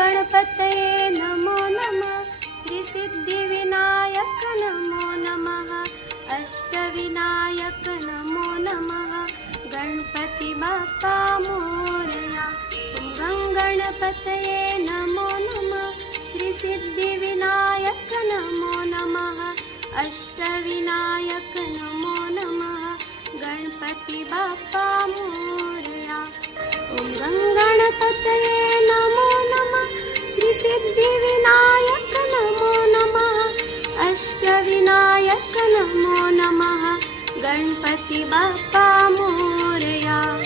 गणपतये नमो नमः। श्रीसिद्धिविनायक नमो नमः। अष्टविनायक नमो नमः। गणपति बाप्पा मोरया। गं गणपतये नमो नमः। श्रीसिद्धिविनायक नमो नमः। अष्टविनायक नमो नमः। गणपति बाप्पा मोरया। गं गणपतये नमो नमः। श्रीसिद्धिविनायक नमो नमः। अष्टविनायक नमो नमः। गणपति बाप्पा मोरया।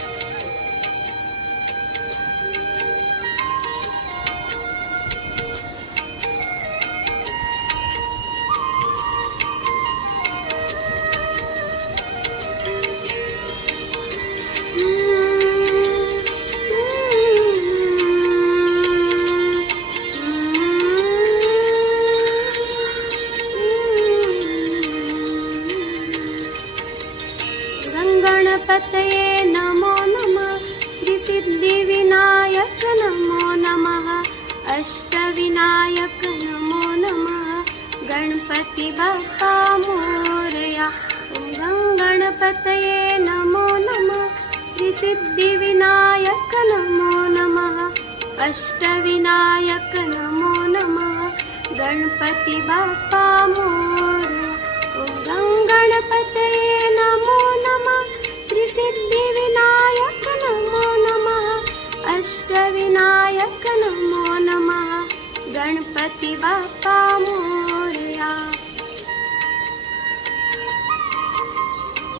गणपतये नमो नमः। श्रीसिद्धिविनायक नमो नमः। अष्टविनायक नमो नमः। गणपति बाप्पा मोरया। गं गणपतये नमो नमः। श्रीसिद्धिविनायक नमो नमः। अष्टविनायक नमो नमः। गणपति बाप्पा मोरया। गं गणपतये नमो नमः। श्रीसिद्धिविनायक नमो नमः। अष्टविनायक नमो नमः। गणपति बाप्पा मोरया।